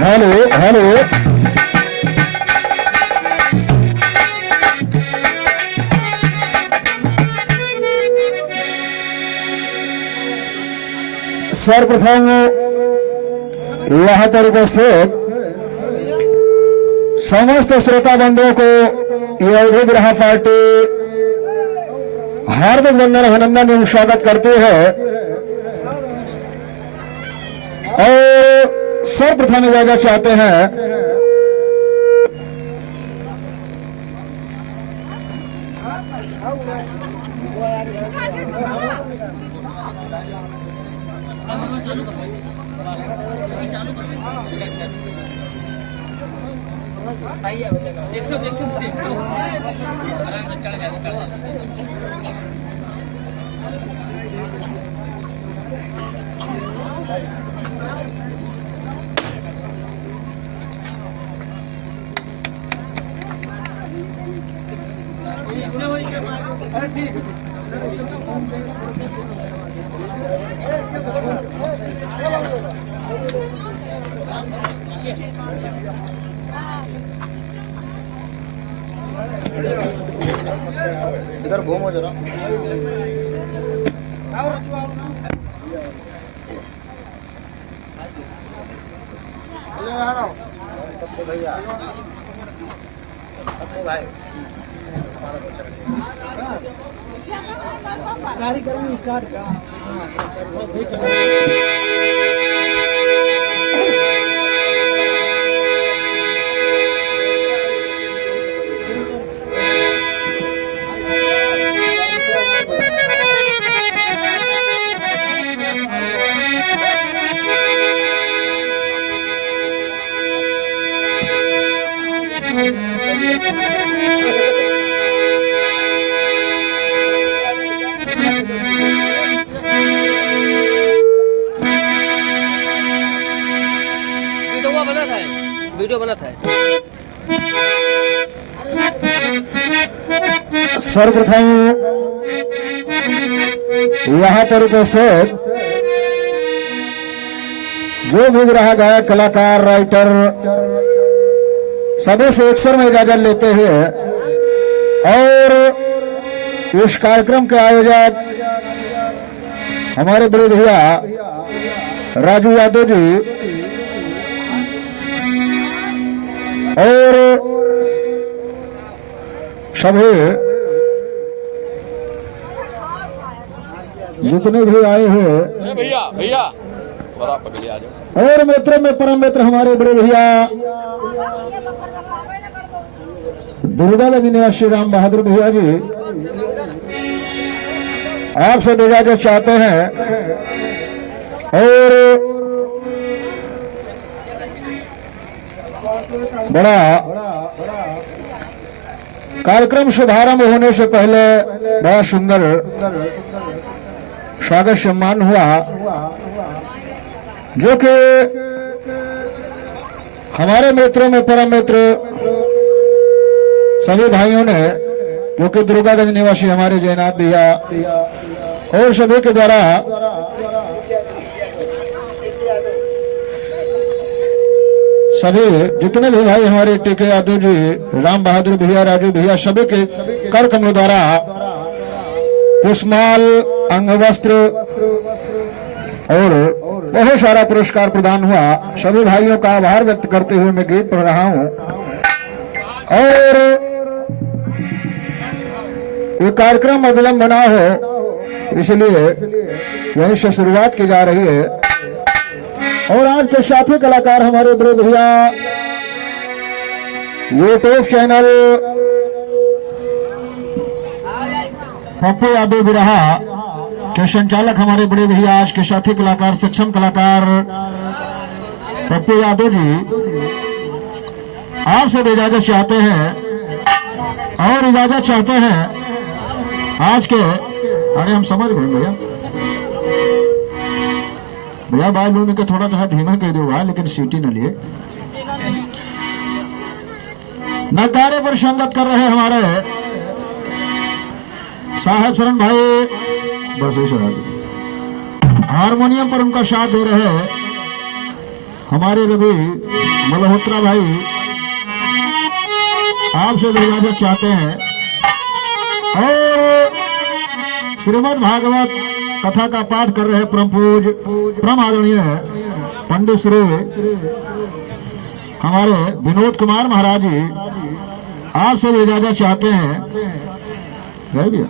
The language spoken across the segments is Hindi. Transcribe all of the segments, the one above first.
हेलो हेलो सर्वप्रथम यहाँ पर उपस्थित समस्त श्रोता बंधुओं को ये अवधि बिरहा पार्टी हार्दिक वंदन अभिनंदन एवं स्वागत करती है। और सर्वप्रथम इजाजत चाहते हैं इधर घूमो जरा। भैया भाई कार्यक्रम स्टार्ट का वीडियो बना था। सर्वप्रथम यहाँ पर उपस्थित जो भी रहा गायक कलाकार राइटर सभी से एक स्वर में इजाजत लेते हुए और इस कार्यक्रम के आयोजक हमारे बड़े भैया राजू यादव जी और सभी जितने भी आए हुए भैया भैया और मित्रों में परम मित्र हमारे बड़े भैया दुर्गा नदी निवासी राम बहादुर भैया जी आपसे इजाजत चाहते हैं और बड़ा कार्यक्रम शुभारंभ होने से पहले बड़ा सुंदर स्वागत सम्मान हुआ जो कि हमारे मित्रों में परम मित्र सभी भाइयों ने जो कि दुर्गागंज निवासी हमारे जयनाथ भैया और सभी के द्वारा सभी जितने भी भाई हमारे टीके यादव जी राम बहादुर भैया राजू भैया सभी के कर कमलों द्वारा पुष्पमाल अंग वस्त्र और बहुत सारा पुरस्कार प्रदान हुआ। सभी भाइयों का आभार व्यक्त करते हुए मैं गीत पढ़ रहा हूं और ये कार्यक्रम अविलंब ना हो इसलिए यहीं से शुरुआत की जा रही है। और आज के साथी कलाकार हमारे बड़े भैया यूट्यूब चैनल पप्पू यादव बिरहा के संचालक हमारे बड़े भैया आज के साथी कलाकार सक्षम कलाकार पप्पू यादव जी आपसे इजाजत चाहते हैं और इजाजत चाहते हैं आज के अरे हम समझ गए भैया भैया वॉल्यूम के थोड़ा सा धीमा कह दो भाई, लेकिन सीटी न लिए। नगारे पर संगत कर रहे हमारे साहब शरण भाई, बस इशारा दो। हारमोनियम पर उनका साथ दे रहे हमारे रवि मल्होत्रा भाई, आपसे भी इजाजत चाहते हैं। और श्रीमद् भागवत कथा का पाठ कर रहे परम पूज परम आदरणीय पंडित श्री हमारे विनोद कुमार महाराज जी, आपसे भी इजाजत चाहते हैं। गए भैया।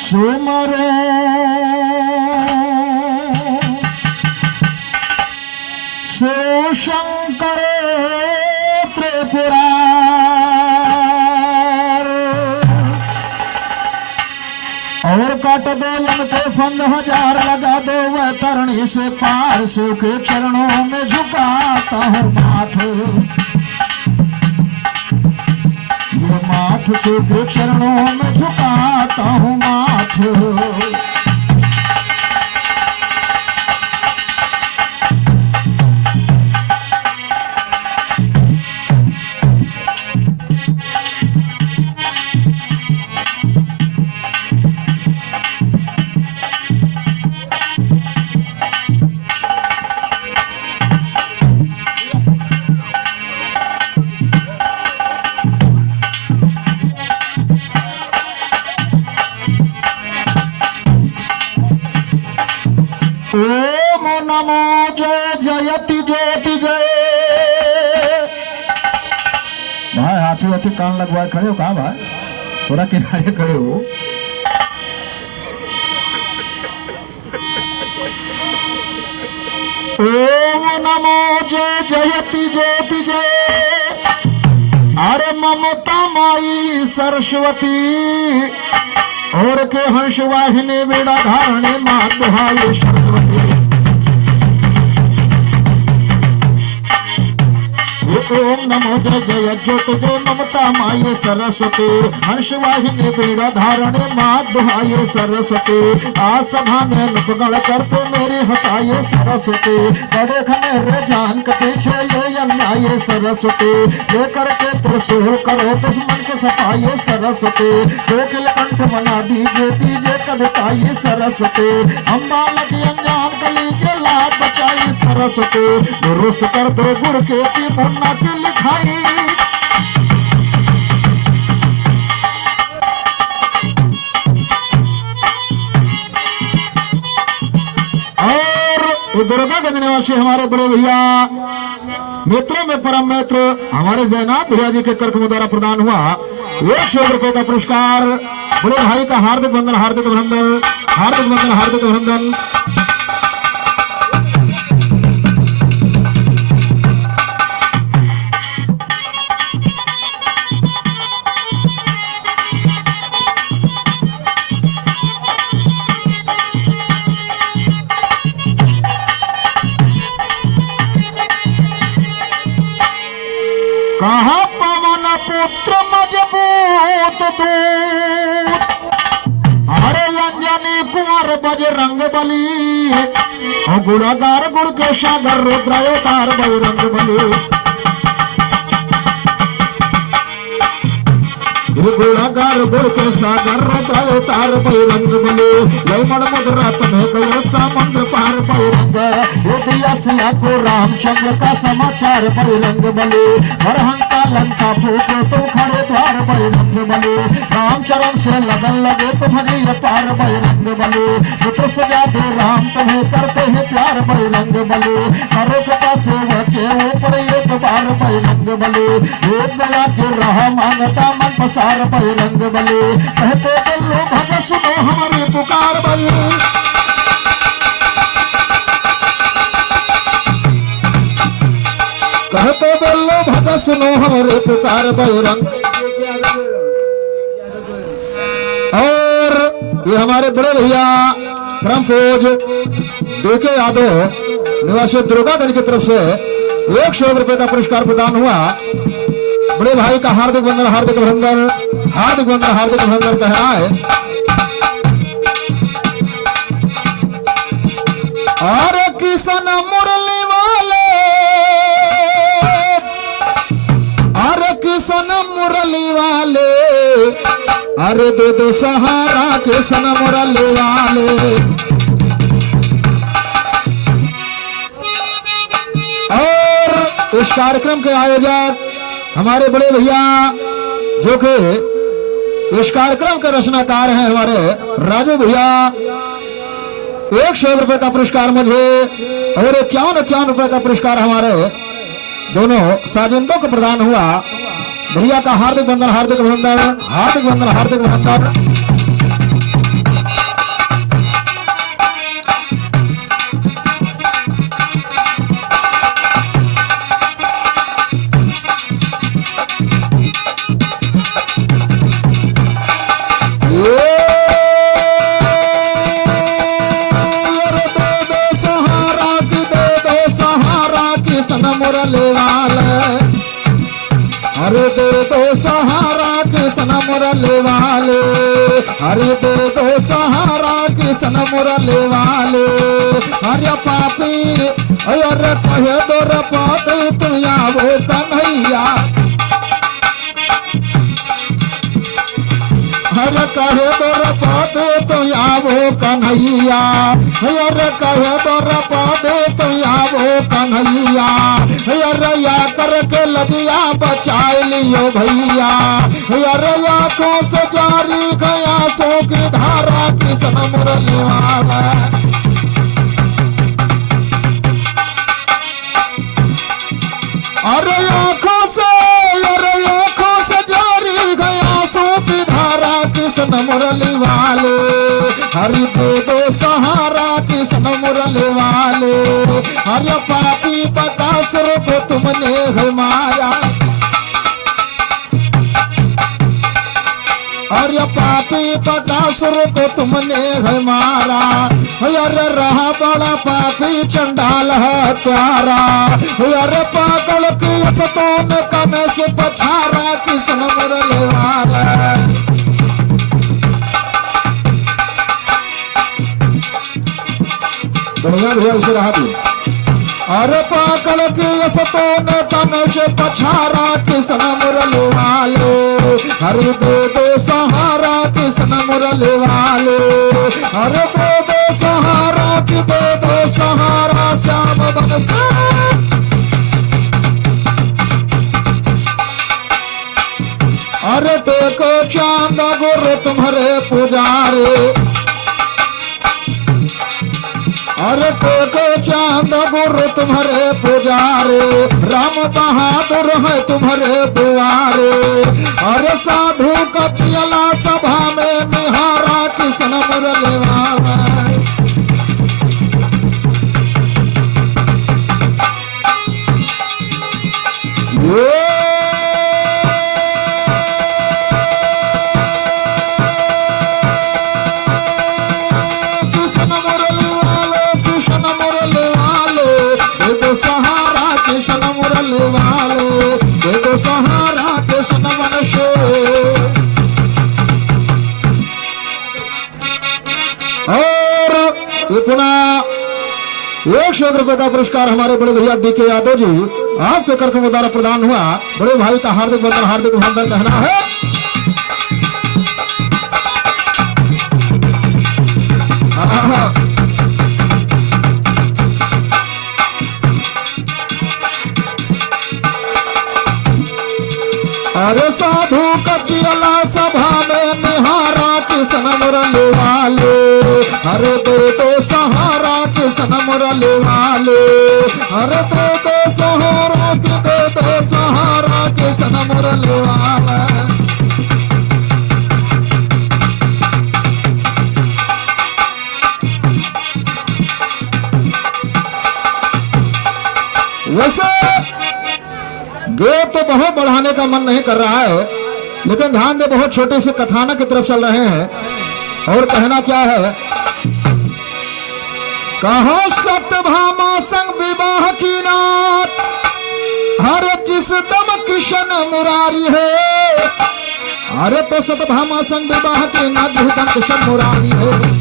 सुमरो शिव शंकर त्रिपुरार, और काट दो यम के फंद हजार, लगा दो वह तरणी से पार, शिव के चरणों में झुकाता हूँ माथ, ये माथ शिव के चरणों में झुकाता हूँ माथ। ओम नमो जय जयति ज्योति जय। भाई हाथी हाथी कान लगवाए खड़े हो कहाँ भाई, थोड़ा किनारे खड़े हो। ओम नमो जय जयति ज्योति जय। अरे ममता माई सरस्वती, और के हंस वाहिनी बेड़ा धारणे मां दुहाई सरस्वती। ओम नमो जय जय ज्योत जय ममता माये सरस्वती, हंस वाहिनी बेड़ा धारणे मां दुहाई सरस्वती। आ सभा में नुपगढ़ करते मेरी हंसाये सरस्वती, बड़े घनेरे जान के पीछे ये अन्याय सरस्वती। लेकर के त्रिशूल करो दुश्मन के सफाई सरस्वती, कोकिल कंठ मना दीजिए दीजिए कविताई सरस्वती। अम्बा लगी अनजान कली के लात बचाई सरस्वती, दुरुस्त कर दो गुर के की मुन्ना की लिखाई। और दुर्गा गंज निवासी हमारे बड़े भैया मित्रों में परम मित्र हमारे जयनाथ भैया जी के कर्क द्वारा प्रदान हुआ 100 रुपए का पुरस्कार। बड़े भाई का हार्दिक बंधन, हार्दिक अभिनंदन, हार्दिक बंधन, हार्दिक अभिनंदन। कहा पवन पुत्र मजबूत दूत, अरे अंजनी कुंवर बजरंग बली। और गुड़ादार गुड़ के सागर रुद्रावतार बजरंग बली। गुड़ागार गुड़ के सागर रुद्रावतार बजरंग बली। लयमण मुद्रा तुम्हें गयो समुद्र पार बजरंग। युद्ध को रामचंद्र का समाचार बजरंग बली। हरहंका लंका फूको तुम खड़े द्वार बजरंग बली। रामचरण से लगन लगे तुम्हारी पार बजरंग बली। पुत्र सजा दे राम तुम्हें करते हैं प्यार बजरंग बली। करो कृपा सेवा के ऊपर एक बार बजरंग बली। एक दया के राह मांगता मन पसार बजरंग बली। कहते बोलो भगत सुनो हमारे पुकार बजू कहते बोलो भगत सुनो हमारे पुकार बजरंग। और ये हमारे बड़े भैया परम पूज देके यादव निवासी दुर्गा दल की तरफ से 100 रुपए का पुरस्कार प्रदान हुआ। बड़े भाई का हार्दिक वंदन, हार्दिक अभिनंदन, हार्दिक वंदन, हार्दिक अभिनंदन कहना है। अरे किशन मुरली वाले, अरे किशन मुरली वाले, अरे दे दो सहारा किशन मुरली वाले। और इस कार्यक्रम के आयोजक हमारे बड़े भैया जो कि इस कार्यक्रम के रचनाकार हैं हमारे राजू भैया, 100 रुपए का पुरस्कार मुझे और 51 रुपए का पुरस्कार हमारे दोनों साजिंदों को प्रदान हुआ। भैया का हार्दिक वंदन, हार्दिक अभिनंदन, हार्दिक वंदन, हार्दिक अभिनंदन। अरे दे दो सहारा किशन मुरली वाले, अरे दे दो सहारा किशन मुरली वाले। अरे पापी अरे कहे दो रपाते तुम वो कन्हैया, अरे कहे दो रपाते तुम वो कन्हैया, अरे कहे दो रपाते तुम वो कन्हैया। अरे या करके लदिया बचाए लियो भैया, अरे आंखों से जारी गया सो की धारा किशन मुरली वाला। अरे आंखों से जारी गया सो की धारा किशन मुरली वाले। हरि दे दो सहारा किशन मुरली वाले। अरे पापी बकासुर को तुमने है मारा, अरे पापी बकासुर को तुमने है मारा। अरे रहा बड़ा पापी चंडाल है प्यारा, अरे पागल की सतों ने कने से पछारा किशन मुरली वाला। बढ़िया भैया उसे रहा दी। अरे पाकड़ की सतों ने तने से पछारा किशन मुरली वाले। हरि दे दो सहारा किशन मुरली वाले। अरे दे दो सहारा कि दे दो सहारा श्याम बंसा। अरे टेको चांद गुरु तुम्हारे पुजारे, अरे टेको चांद गुरु तुम्हारे पुजारे। राम बहादुर है तुम्हारे दुआरे। अरे साधु कचियला सभा में निहारा किशन मुरली वाला। पुनः 100 रुपए का पुरस्कार हमारे बड़े भैया डीके यादव जी आपके कार्यक्रम द्वारा प्रदान हुआ। बड़े भाई का हार्दिक वंदन, हार्दिक अभिनंदन कहना है। अरे साधु कचियला सभा में निहारा किशन मुरली वाले। अरे दे दो सहारा किशन मुरली वाले। अरे दे दो सहारा कि दे दो सहारा किशन मुरली वाले। वैसे गेट तो बहुत बढ़ाने का मन नहीं कर रहा है, लेकिन ध्यान दे बहुत छोटे से कथानक की तरफ चल रहे हैं। और कहना क्या है, कहो सत्यभामा संग विवाह की नात, हर जिस दम किशन मुरारी है। अरे तो सत्यभामा संग विवाह की नात दम किशन मुरारी है।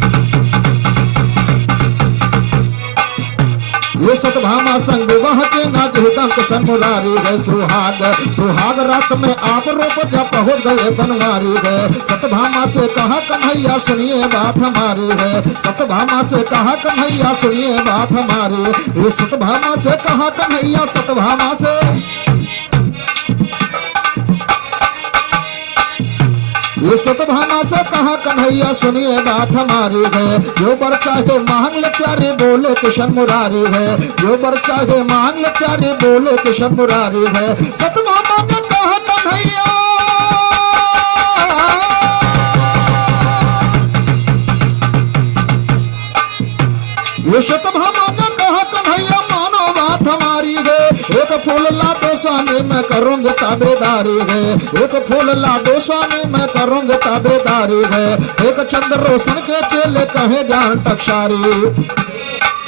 ये सत्यभामा संग विवाह के नाथ हितम किशन मुरारी है। सुहाग सुहाग रात में आप रूप जब पहुंच गए बनवारी है। सत्यभामा से कहा कन्हैया सुनिए बात हमारी है। सत्यभामा से कहा कन्हैया सुनिए बात हमारी। ये सत्यभामा से कहा कन्हैया, सत्यभामा से ये सत्यभामा से कहा कन्हैया सुनिए बात हमारी है। जो बर चाहे मांग ले प्यारे बोले किशन मुरारी है। जो बर चाहे मांग ले प्यारे बोले किशन मुरारी है। सत्यभामा ने कहा कन्हैया, ये सत्यभामा ने कहा कन्हैया मानो बात हमारी है। एक फूल ला दो स्वामी मैं करूंगी ताबेदारी है। एक फूल ला दो स्वामी मैं करूंगी ताबेदारी है। एक चंद्र रोशन के चेले कहे ज्ञान टक्षारी।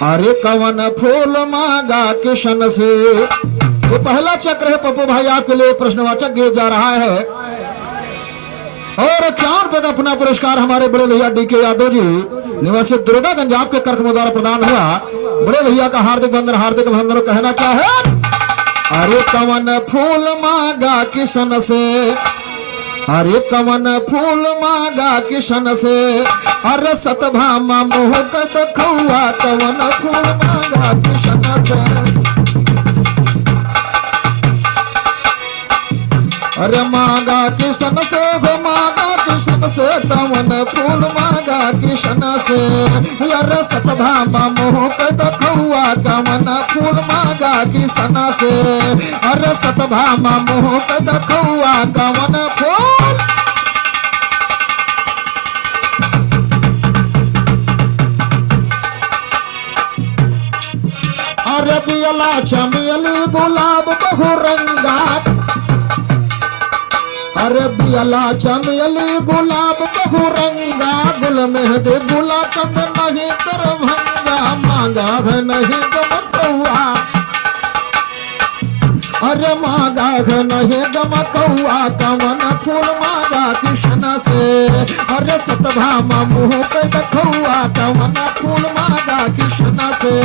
अरे कवन फूल मांगा किशन से। ये पहला चक्र है पप्पू भाई, आपके लिए प्रश्नवाचक गीत जा रहा है। और 4 रुपए का अपना पुरस्कार हमारे बड़े भैया DK यादव जी निवासी दुर्गागंज आपके कर्म द्वारा प्रदान हुआ। बड़े भैया का हार्दिक बंधन, हार्दिक अभिनंदन। कहना क्या है, अरे कवन फूल मांगा किशन से। अरे कवन फूल मांगा किशन से। अरे सत्यभामा मोह कद खौआ कवन फूल मांगा किशन से। अरे मांगा किशन से हो मांगा किशन से कवन फूल मांगा किशन से। अरे सत्यभामा मोह कद खौआ कवन फूल मांगा किशन से। अरे सत्यभामा मोह कद खौआ कवन फूल। अरे बियला चमेली गुलाब बहुरंगा। अरे बियला चमेली गुलाब बहुरंगा। गुल मेहंदी गुला कंद नहीं दरभंगा। मांगा है नहीं गमकौआ। अरे मांगा है नहीं गमकौआ कवन फूल मांगा किशन से। अरे सत्यभामा मुँह पे देखौआ कवन फूल मांगा किशन से।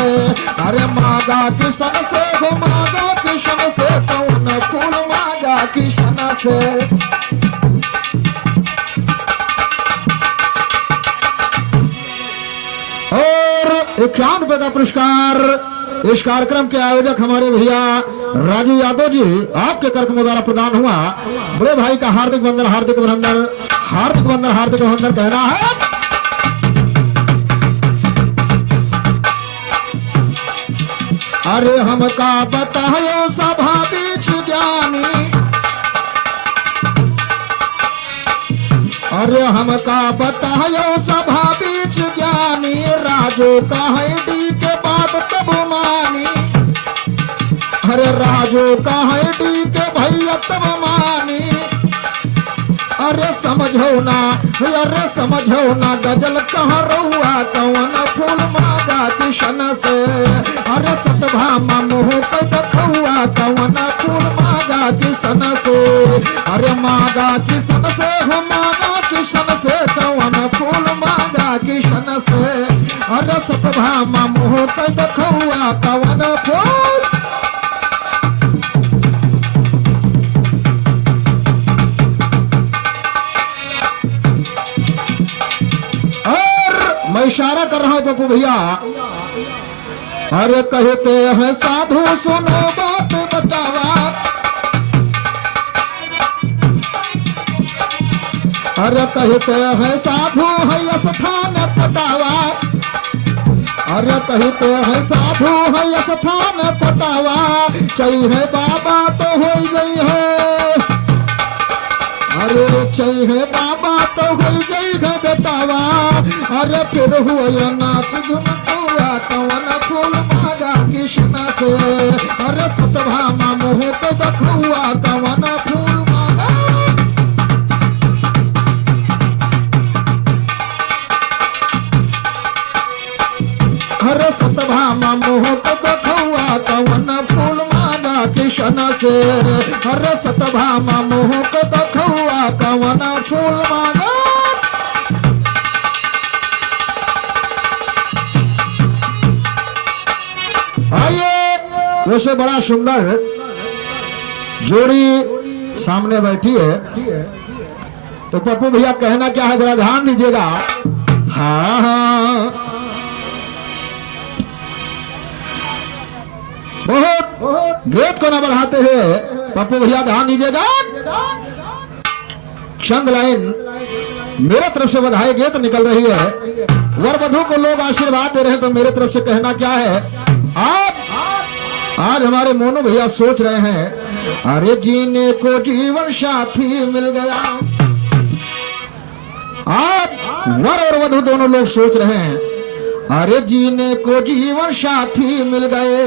अरे मांगा किशन से हो मांगा किशन से कवन फूल मांगा किशन से। और 51 रुपए का पुरस्कार इस कार्यक्रम के आयोजक हमारे भैया राजू यादव जी आपके कर्म द्वारा प्रदान हुआ। बड़े भाई का हार्दिक बंधन, हार्दिक अभिनंदन, हार्दिक बंधन, हार्दिक अभिनंदन। कहना है, अरे हमका बतायो सभा बीच ज्ञानी। अरे हमका बतायो सभा बीच ज्ञानी। राजू का है डी के बात तब मानी। अरे राजू का है डी के भैया तब मानी। अरे समझो ना, अरे समझो ना गजल कहाँ रहुआ कवन फूल मांगा किशन से। अरे सत्यभामा मुँह को देखौआ कवन फूल मांगा किशन से। अरे मांगा किशन से हो मांगा किशन से कवन फूल मांगा किशन से। अरे सत्यभामा मुँह को देखौआ कवन फूल। मैं इशारा कर रहा हूं पप्पू भैया। अरे कहते हैं साधु सुनो बात बतावा। अरे कहते हैं साधु है स्थान पटावा। अरे कहते हैं साधु है स्थान पटावा। चाहिए बाबा तो हो गई है। अरे चाहिए बाबा तो हो गई है बेटावा। अरे फिर हुआ नाच धुन कौआ कवन फूल मांगा किशन से। अरे हर सतभामा मोह को दखुआ कवन फूल मांगा किशन से हर सतभामा मोह को दखुआ कवन फूल मांगा। आइए वैसे बड़ा सुंदर जोड़ी सामने बैठी है तो पप्पू भैया कहना क्या है जरा ध्यान दीजिएगा। हाँ हाँ बहुत गेट को न बढ़ाते हैं पप्पू भैया ध्यान दीजिएगा। चंद लाइन मेरे तरफ से बधाई गीत निकल रही है। वर वधू को लोग आशीर्वाद दे रहे हैं तो मेरे तरफ से कहना क्या है। आज हमारे मोनू भैया सोच रहे हैं अरे जीने को जीवन साथी मिल गया। आज वर और वधू दोनों लोग सोच रहे हैं अरे जीने को जीवन साथी मिल गए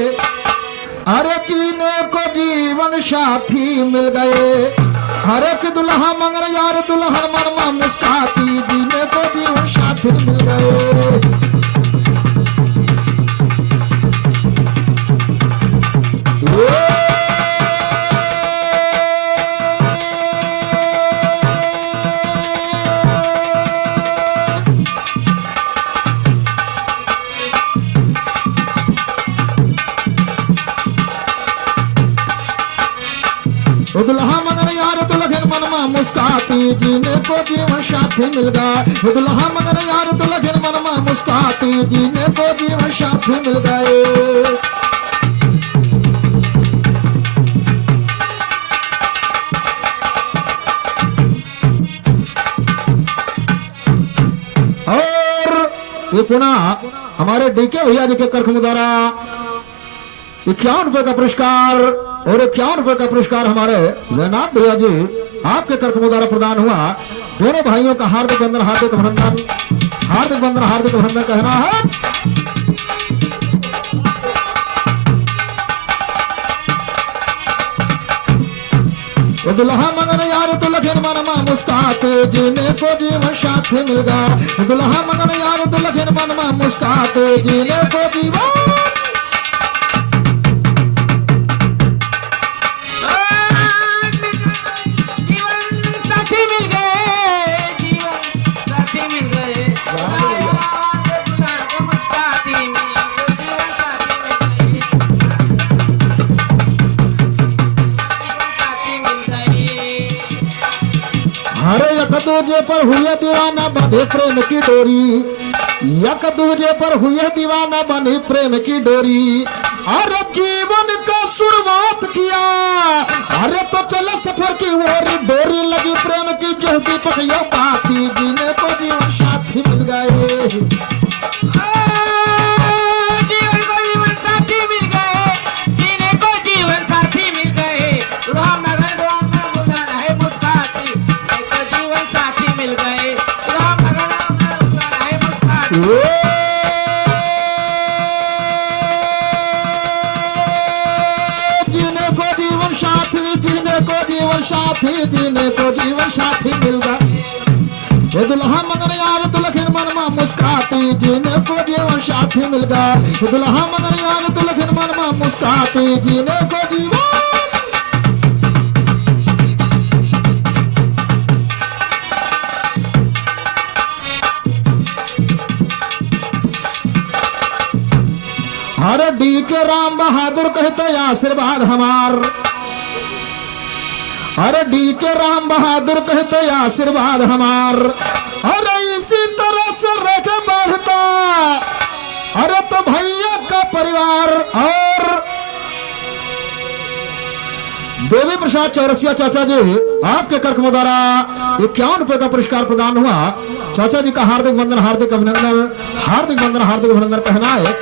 अरे जीने को जीवन साथी मिल गए। हरे की दुल्हा मंगल यार दुल्हन मनमा मुस्काती जीने को जीवन साथी मिल गए। दुल्हा मगर यार दुल्हन मनमा मुस्काती जीने को जीवन साथी मिल गए। दुल्हा मगर यार दुल्हन मनमा मुस्काती जीने को जीवन साथी मिल गए। और ये पुनः हमारे डीके भैया जी के कर्म द्वारा 51 रुपए का पुरस्कार और 51 रुपए का पुरस्कार हमारे जैनाब भैया जी आपके कर्म द्वारा प्रदान हुआ। दोनों भाइयों का हार्दिक बंधन हार्दिक अभिनंदन हार्दिक बंधन हार्दिक अभिनंदन कहना है। दुल्हा मगन यार दुल्हन मनमा मुस्काते जीने को जीवन साथी मिल गया। दुल्हा मगन यार दुल्हन मनमा मुस्काते जीने को जीवन हरे एक दूजे पर हुए दीवाना बंधे प्रेम की डोरी एक दूजे पर हुए दीवाना बंधे प्रेम की डोरी। अरे जीवन का शुरुआत किया अरे तो चले सफर की ओर डोरी लगी प्रेम की जल्दी पकड़ियो पाती जीने को जीवन साथी मिल गए। जीने को जीवन साथी मिल गया। दुल्हा मगर यार दुल्हन मनमा मुस्काती जीने को जीवन साथी मिल गया। दुल्हा मगर यार दुल्हन मनमा मुस्काती जीने को जीवन। अरे डी के राम बहादुर कहते आशीर्वाद हमार। अरे डी के राम बहादुर कहते आशीर्वाद हमार। अरे इसी तरह से रख बढ़ता अरे तो भैया का परिवार। और देवी प्रसाद चौरसिया चाचा जी आपके कर्म द्वारा 51 रुपए का पुरस्कार प्रदान हुआ। चाचा जी का हार्दिक वंदन हार्दिक अभिनंदन हार्दिक वंदन हार्दिक अभिनंदन कहना है।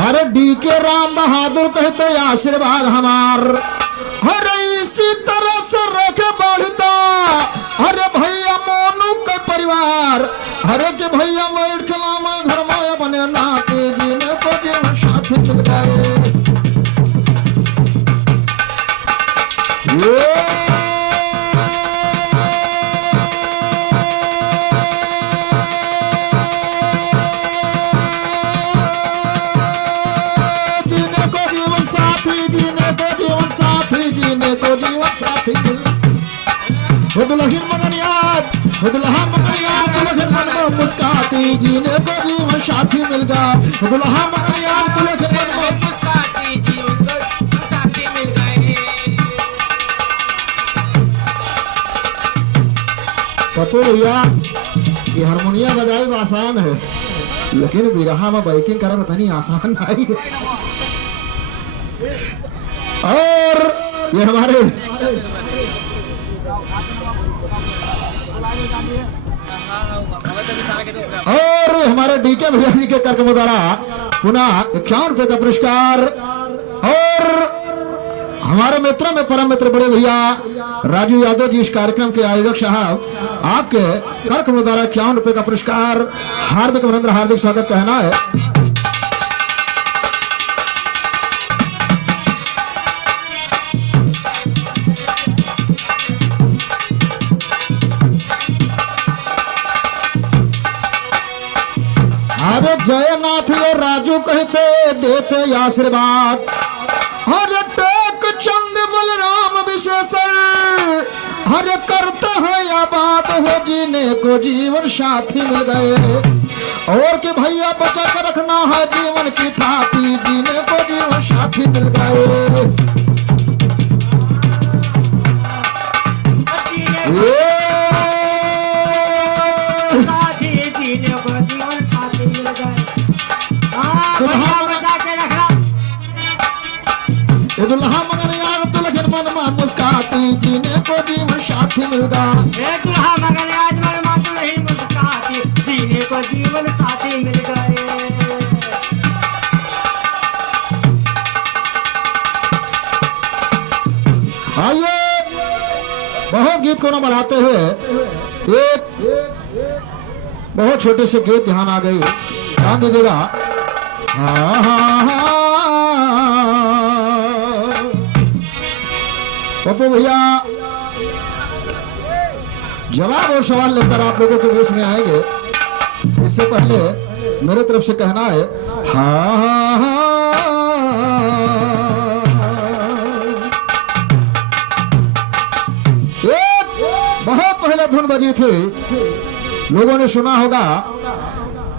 अरे डी के राम बहादुर कहते आशीर्वाद हमार। अरे इसी तरह से रख बढ़ता अरे भैया मोनू के परिवार। अरे के भैया बैठ खिला घर में बने नाते जीने को साथी मिल गए। जीने को जीवन साथी, जीने को जीवन साथी, जीने को जीवन साथी मिल। दुल्हन मगन याद, दुल्हा मगन याद, दुल्हन मन में मुस्काती, जीने को जीवन साथी मिल गया। दुल्हा मगन याद, दुल्हन मन में मुस्काती, जीवन को साथी मिल गए। पप्पू भैया, ये हारमोनिया बजाए आसान है, लेकिन बिरहा में बाइकिंग करना इतनी आसान नहीं है। और ये हमारे डीके भैया जी के कर्क द्वारा पुनः 51 रुपए का पुरस्कार। और हमारे मित्रों में परम मित्र बड़े भैया राजू यादव जी इस कार्यक्रम के आयोजक साहब, आपके कर्क द्वारा 51 रुपए का पुरस्कार। हार्दिक अभिनंदन, हार्दिक स्वागत कहना है। अरे जयनाथ ये राजू कहते देते आशीर्वाद। अरे टेक चंद बलराम विशेषण, हरे करते हैं या बात हो, जीने को जीवन साथी मिल गए। और कि भैया बचा कर रखना है जीवन की थाती, जीने को जीवन साथी मिल गए। दुल्हा मगन यार, दुल्हन मन में मुस्काती, जीने को जीवन साथी मिल गया। दुल्हा मगन आज मन में दुल्हन मुस्काती, जीने को जीवन साथी मिल गए। आइए बहुत गीत को न बढ़ाते हुए एक बहुत छोटे से गीत ध्यान आ गई, ध्यान दीजिएगा। हाँ हाँ हाँ पप्पू भैया जवाब और सवाल लेकर आप लोगों के बीच में आएंगे। इससे पहले मेरे तरफ से कहना है हाँ हाँ हाँ। एक बहुत पहले धुन बजी थी, लोगों ने सुना होगा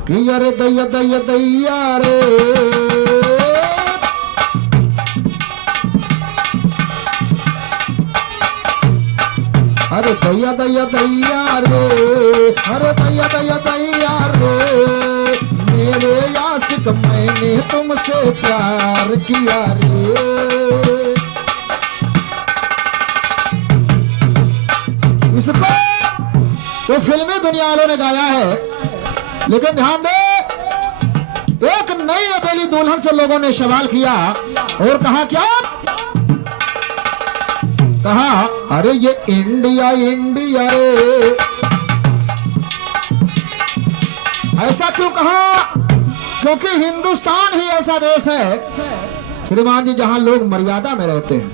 कि अरे दैया दैया दैया रे, अरे दैया दैया दैया रे, अरे दैया दैया दैया रे, मेरे आशिक मैंने तुमसे प्यार किया रे। इस पर तो फिल्मी दुनिया वालों ने गाया है, लेकिन ध्यान दे, एक नई नवेली दुल्हन से लोगों ने सवाल किया और कहा क्या, कहा अरे ये इंडिया इंडिया रे, ऐसा क्यों कहा? क्योंकि हिंदुस्तान ही ऐसा देश है श्रीमान जी जहां लोग मर्यादा में रहते हैं,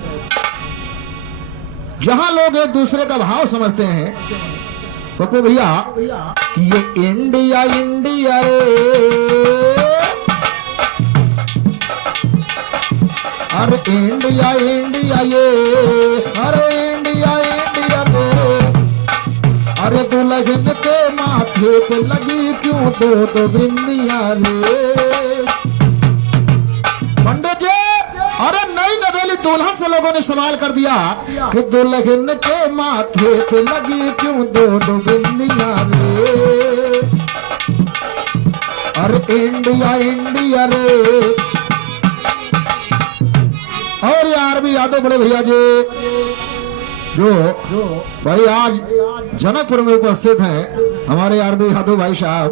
जहां लोग एक दूसरे का भाव समझते हैं। पप्पू भैया ये इंडिया इंडिया रे, अरे इंडिया इंडिया ये, अरे इंडिया इंडिया रे, अरे दुल्हन के माथे पे लगी क्यों दो दो बिंदिया रे। पंडित जी, अरे नई नवेली दुल्हन से लोगों ने सवाल कर दिया कि दुल्हन के माथे पे लगी क्यों दो दो बिंदिया रे, अरे इंडिया इंडिया रे। और यार भी यादव बड़े भैया जी जो भाई आज जनकपुर में उपस्थित हैं, हमारे यार भी यादव भाई साहब,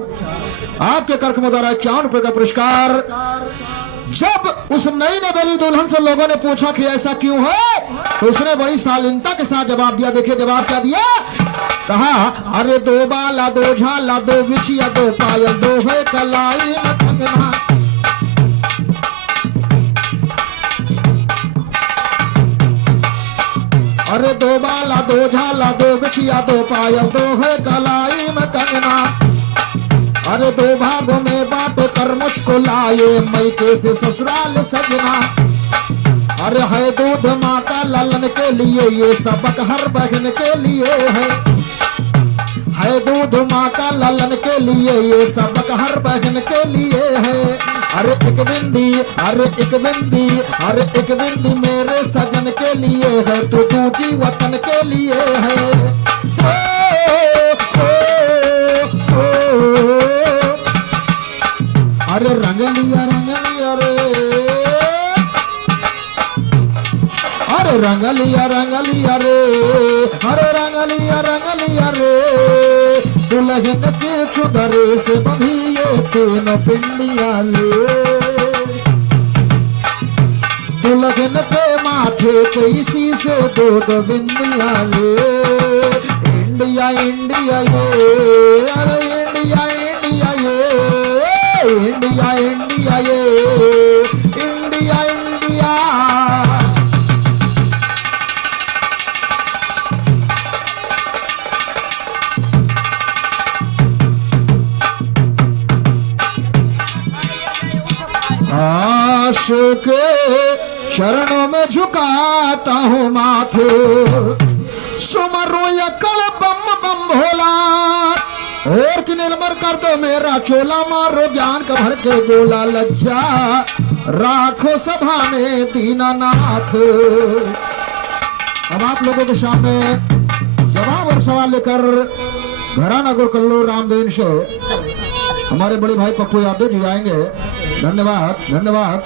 आपके कर्क द्वारा 51 रुपए का पुरस्कार। जब उस नई नवेली दुल्हन से लोगों ने पूछा कि ऐसा क्यों है, तो उसने बड़ी शालीनता के साथ जवाब दिया। देखिए जवाब क्या दिया, कहा अरे दो बाला दो झाला दो बिछिया दो पायल दो है कलाई में कंगना, अरे दो बाला दो झाला दो बिछिया दो पायल दो है कलाई में कंगना, अरे दो भागों में बांट कर मुझको लाए मैके से ससुराल सजना। अरे है दूध माँ का लालन के लिए, ये सबक हर बहन के लिए है दूध माँ का लालन के लिए, ये सबक हर बहन के लिए है। अरे एक बिंदी अरे एक बिंदी अरे एक बिंदी मेरे सजन के लिए है, तो दूधी वतन के लिए है। अरे रंग लिया रे, अरे रंग लिया रे, अरे रंग लिया रे, दुल्हन के खुदरे से बंधिए तीन पिंडिया ले, दुल्हन के माथे पे इसी से दूध बिंदिया ले। इंडिया इंडिया ये, अरे इंडिया इंडिया ये, इंडिया इंडिया ये, इंडिया इंडिया। आशिक के चरणों में झुकाता हूँ माथे, सुमरो या कल बम बम भोला, और कि निर्मल कर दो मेरा चोला, मारो ज्ञान का भर के गोला, लज्जा राखो सभा में दीनानाथ। अब आप लोगों के सामने जवाब और सवाल लेकर घराना गुरकल्लू रामदीन से हमारे बड़े भाई पप्पू यादव जी आएंगे। धन्यवाद धन्यवाद।